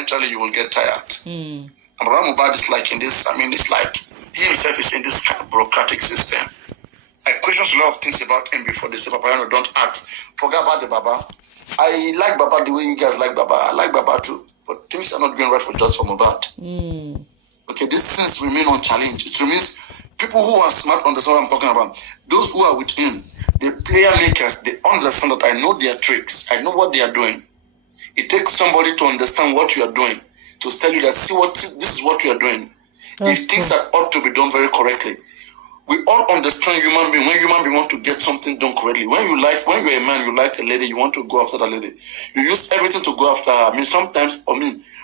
eventually you will get tired. And Papa MOHBAD is like in this, it's like he himself is in this kind of bureaucratic system. I question a lot of things about him before they say, Papa, don't ask. Forget about the Baba. I like Baba the way you guys like Baba. I like Baba too. But things are not going right for MOHBAD. Okay, these things remain unchallenged. It remains people who are smart understand what I'm talking about. Those who are with him, the player makers, they understand that I know their tricks. I know what they are doing. It takes somebody to understand what you are doing, to tell you that, this is what you are doing. If things that ought to be done very correctly. We all understand human being. When human being want to get something done correctly, when you're a man, you like a lady, you want to go after that lady. You use everything to go after her.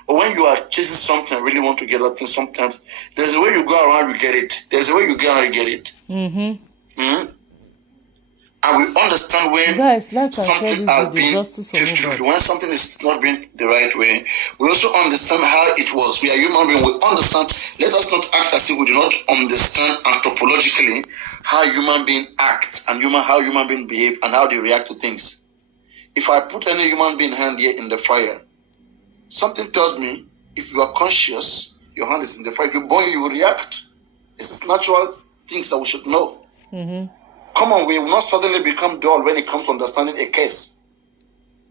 Or when you are chasing something and really want to get that thing, sometimes there's a way you go around, you get it. There's a way you go around, you get it. And we understand when something has been 50-50, when something is not being the right way. We also understand how it was. We are human beings. We understand. Let us not act as if we do not understand anthropologically how human beings act and how human beings behave and how they react to things. If I put any human being hand here in the fire, something tells me, if you are conscious, your hand is in the fire, you will react. This is natural things that we should know. Come on, we will not suddenly become dull when it comes to understanding a case.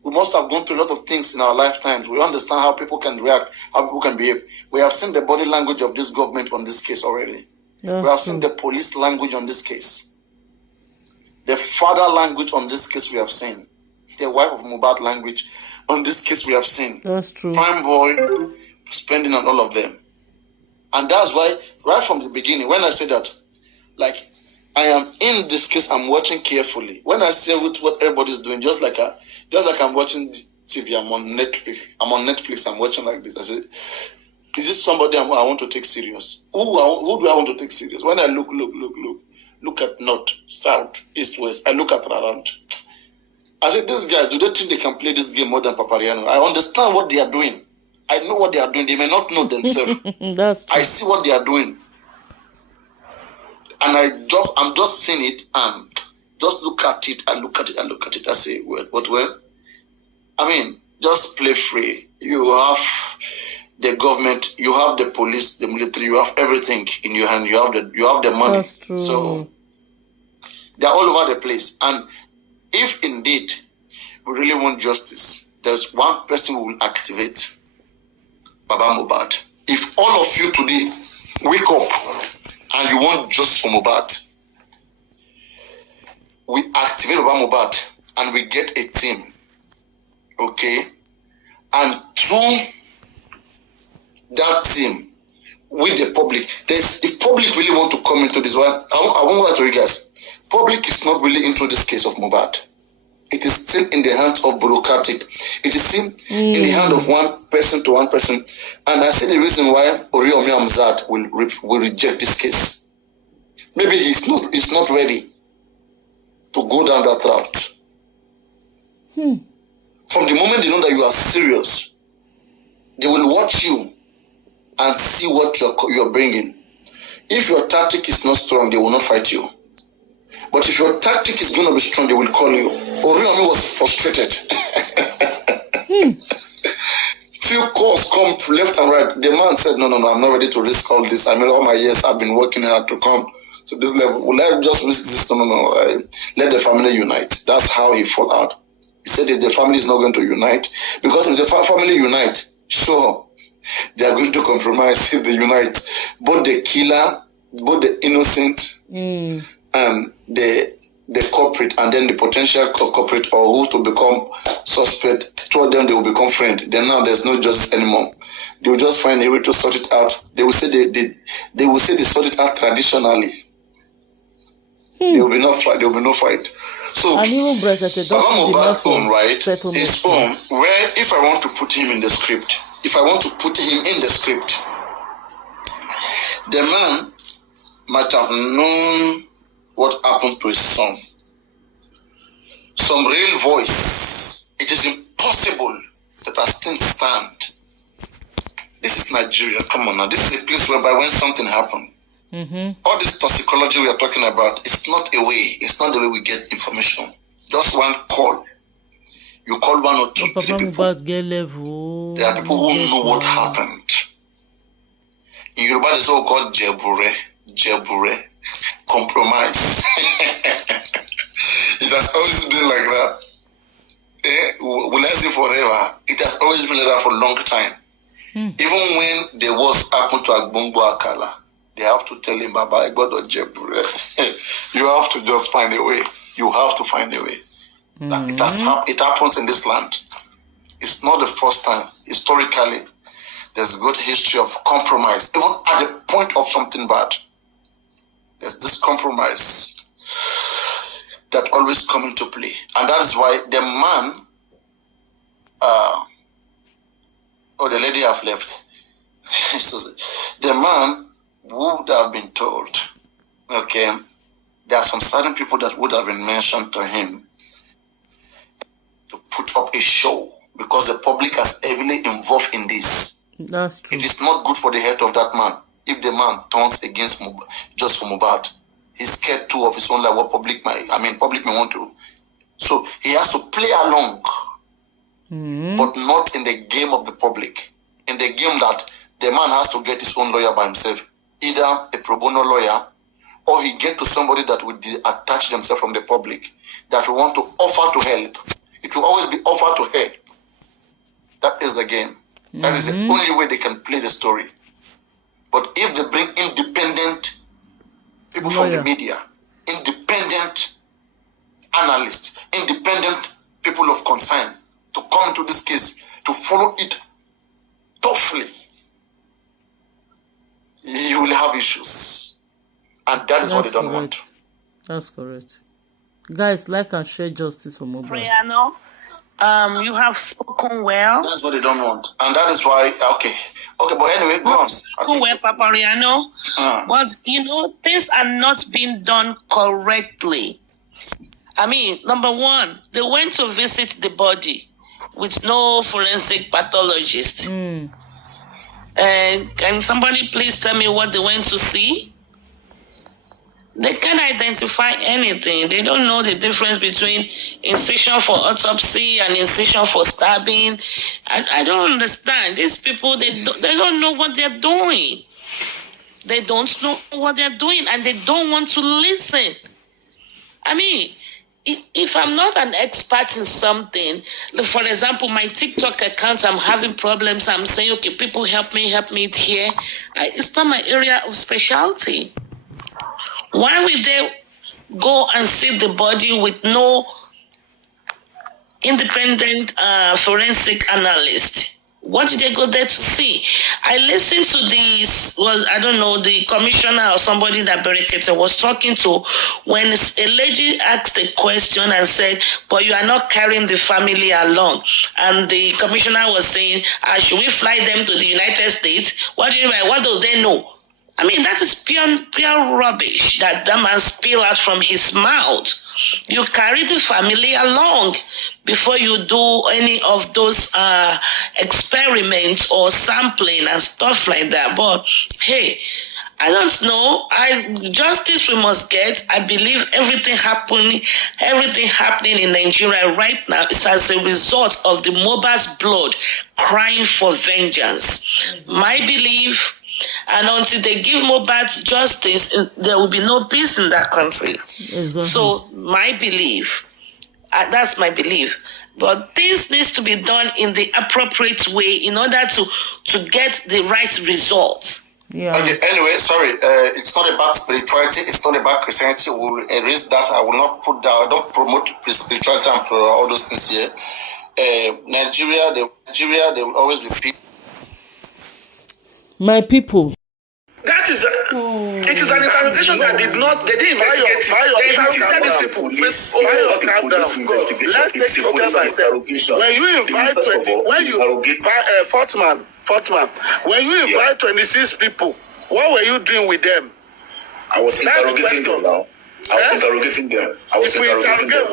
We must have gone through a lot of things in our lifetimes. We understand how people can react, how people can behave. We have seen the body language of this government on this case already. We have seen the police language on this case. The father language on this case we have seen. The wife of MOHBAD language on this case we have seen. That's true. Prime boy spending on all of them. And that's why, right from the beginning, when I say that, like, I am in this case, I'm watching carefully. When I see what everybody's doing, just like I'm watching TV, I'm on Netflix. I'm watching like this. I say, is this somebody I want to take serious? Who do I want to take serious? When I look at north, south, east, west, I look at around. I say, these guys, do they think they can play this game more than Papariano? I understand what they are doing. I know what they are doing. They may not know themselves. That's true. I see what they are doing. And I'm just seeing it and just look at it. I say, well, just play free. You have the government, you have the police, the military, you have everything in your hand. You have the money. That's true. So they're all over the place. And if indeed we really want justice, there's one person who will activate Papa MOHBAD. If all of you today wake up and you want justice for MOHBAD, we activate Papa MOHBAD and we get a team, okay? And through that team, with the public, if public really want to come into this one, I won't lie to you guys, public is not really into this case of MOHBAD. It is still in the hands of bureaucratic. It is still in the hand of one person to one person. And I see the reason why Oriomi Amzad will reject this case. Maybe he's not ready to go down that route. From the moment they know that you are serious, they will watch you and see what you're bringing. If your tactic is not strong, they will not fight you. But if your tactic is going to be strong, they will call you. Oriomi was frustrated. Few calls come to left and right. The man said, no, I'm not ready to risk all this. All my years I've been working hard to come to this level. Will I just risk this? No. Let the family unite. That's how he fall out. He said if the family is not going to unite, because if the family unite, sure, they are going to compromise if they unite. Both the killer, both the innocent, and the culprit, and then the potential culprit or who to become suspect, two of them, they will become friends. Then now there's no justice anymore. They will just find a way to sort it out. They will say they sort it out traditionally. There will be no fight. There will be no fight. So Papa MOHBAD own, right, his own, where if I want to put him in the script, the man might have known what happened to his son. Some real voice. It is impossible that I still stand. This is Nigeria. Come on now. This is a place whereby when something happened, all this toxicology we are talking about, it's not a way. It's not the way we get information. Just one call. You call one or two, three people. Get level. There are people who know what happened. In Yoruba, they say called jebure, compromise. It has always been like that. Will I say forever? It has always been like that for a long time. Even when the wars happened to Agbongo Akala, they have to tell him, Baba, I got a jebure. You have to just find a way. You have to find a way. It happens in this land. It's not the first time. Historically, there's a good history of compromise. Even at the point of something bad, there's this compromise that always come into play. And that is why the man, the lady have left. The man would have been told, okay, there are some certain people that would have been mentioned to him to put up a show because the public is heavily involved in this. That's true. It is not good for the health of that man if the man turns against just for Mohbad. He's scared too of his own life. What public may want to. So he has to play along, but not in the game of the public. In the game that the man has to get his own lawyer by himself, either a pro bono lawyer, or he get to somebody that would attach themselves from the public, that will want to offer to help. It will always be offer to help. That is the game. That is the only way they can play the story. But if they bring independent people from the media, independent analysts, independent people of concern to come to this case, to follow it toughly, you will have issues. And that is what they don't want. That's correct. Guys, like and share justice for Mohbad. Brianna, you have spoken well. That's what they don't want. And that is why, okay, but anyway, go on. Spoken well, Papa Riano. But, things are not being done correctly. I mean, number one, they went to visit the body with no forensic pathologist. And can somebody please tell me what they went to see? They can't identify anything. They don't know the difference between incision for autopsy and incision for stabbing. I don't understand. These people, they don't know what they're doing. They don't know what they're doing, and they don't want to listen. I mean, if I'm not an expert in something, for example, my TikTok account, I'm having problems. I'm saying, okay, people help me here. It's not my area of specialty. Why would they go and see the body with no independent forensic analyst? What did they go there to see? I listened to the commissioner or somebody that Berekete was talking to when a lady asked a question and said, but you are not carrying the family along. And the commissioner was saying, should we fly them to the United States? What do you mean? What do they know? I mean, that is pure rubbish that man spilled out from his mouth. You carry the family along before you do any of those experiments or sampling and stuff like that. But hey, I don't know. Justice we must get. I believe everything happening in Nigeria right now is as a result of the Mohbad's blood crying for vengeance. My belief. And until they give Mohbad justice, there will be no peace in that country. Exactly. So my belief, that's my belief. But things needs to be done in the appropriate way in order to get the right results. Yeah. Okay, anyway, sorry. It's not about spirituality. It's not about Christianity. We'll erase that. I will not put that. I don't promote spirituality and all those things here. Nigeria, they will always be people. My people. That is it is an interrogation that they didn't investigate it. They said these people, let's take interrogation. When you invite when you invite 26 people, what were you doing with them? I was interrogating them now. I was interrogating them. If we interrogate,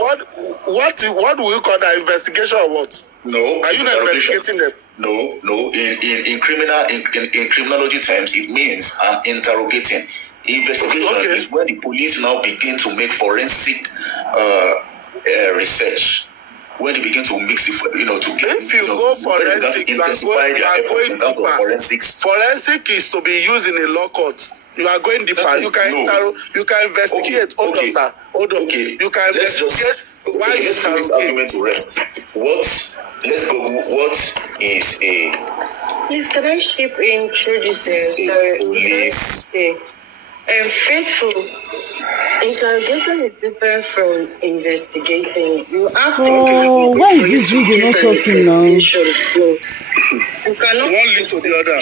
what do we call that, investigation or what? No. Are you not investigating them? No. In criminology terms, it means I'm interrogating. Investigation is when the police now begin to make forensic research when they begin to mix it, to get, if you go forensic, intensify their efforts in terms of forensics. Forensic is to be used in a law court. You are going deeper. You can investigate. Okay. Hold on. Okay. You can investigate. Why you let's put this argument to rest. Let's go. What is a? Please, can I ship in through this? Police. Faithful. Interrogation is different from investigating. You have to. Why is this video not talking now? You cannot. One lead to the other.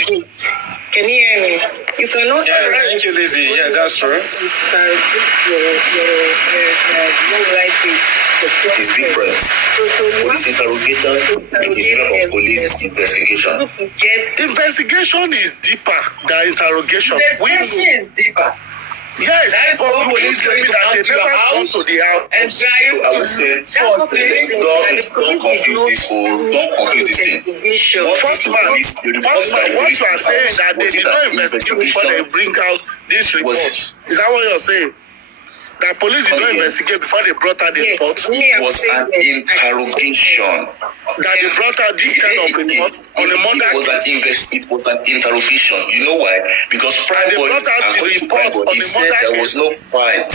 Can you hear me? You cannot. Yeah, thank you, Lizzie. Yeah, that's true. It's different. Police interrogation is different from police investigation. Investigation is deeper than interrogation. Investigation is deeper. Yes, but police tell me that they never come to the house. And So I would say, don't confuse this thing. First man, what you are saying that they did not investigate before they bring out this report. Is that what you're saying? That police did not investigate before they brought out the report? It was an interrogation. That they brought out this kind of report on a murder case? It was an interrogation. You know why? Because Prime Boy, according to Prime Boy, he said there was no fight.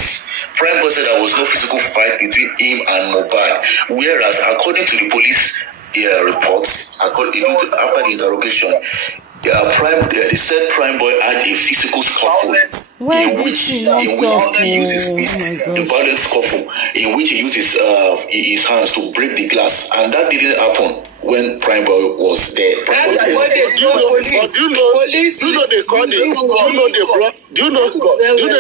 Prime Boy said there was no physical fight between him and MOHBAD. Whereas, according to the police reports, after the interrogation, they said Prime Boy had a physical scuffle in which he used his fist, a violent scuffle, in which he used his hands to break the glass, and that didn't happen when Prime Boy was there. Do you know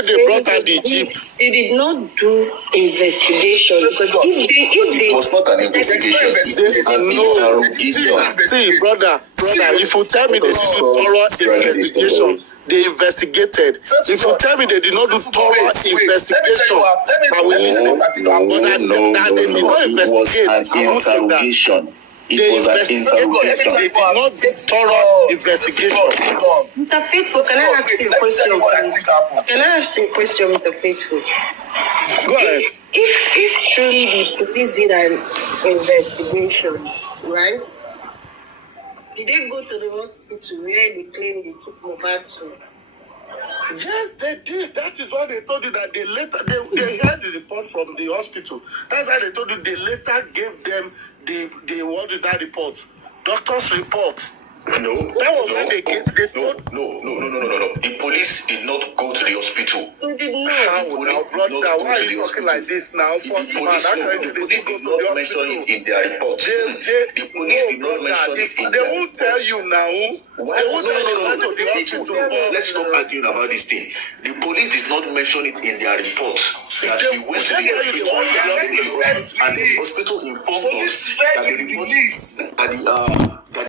they brought out the jeep? They did not do investigation because It was not an investigation. It was an interrogation. See, brother, if you tell me they did thorough investigation, they investigated. If you tell me they did not do thorough investigation, I will listen. It was an interrogation. It was an interrogation. They did not do thorough investigation. Mr. Faithful, can I ask you a question, please? Can I ask you a question, Mr. Faithful? Go ahead. If truly the police did an investigation, right? Did they go to the hospital where they claim they took MOHBAD to? Yes, they did. That is why they told you that they heard the report from the hospital. That's why they told you they later gave them the what is that report? Doctor's report. No. The police did not go to the hospital. They did not. Why are you talking like this now? The police did not mention it in their report. The police did not mention it in their report. They won't tell you now. No. Let's stop arguing about this thing. The police did not mention it in their report. That we went to the hospital and the hospital informed us that the report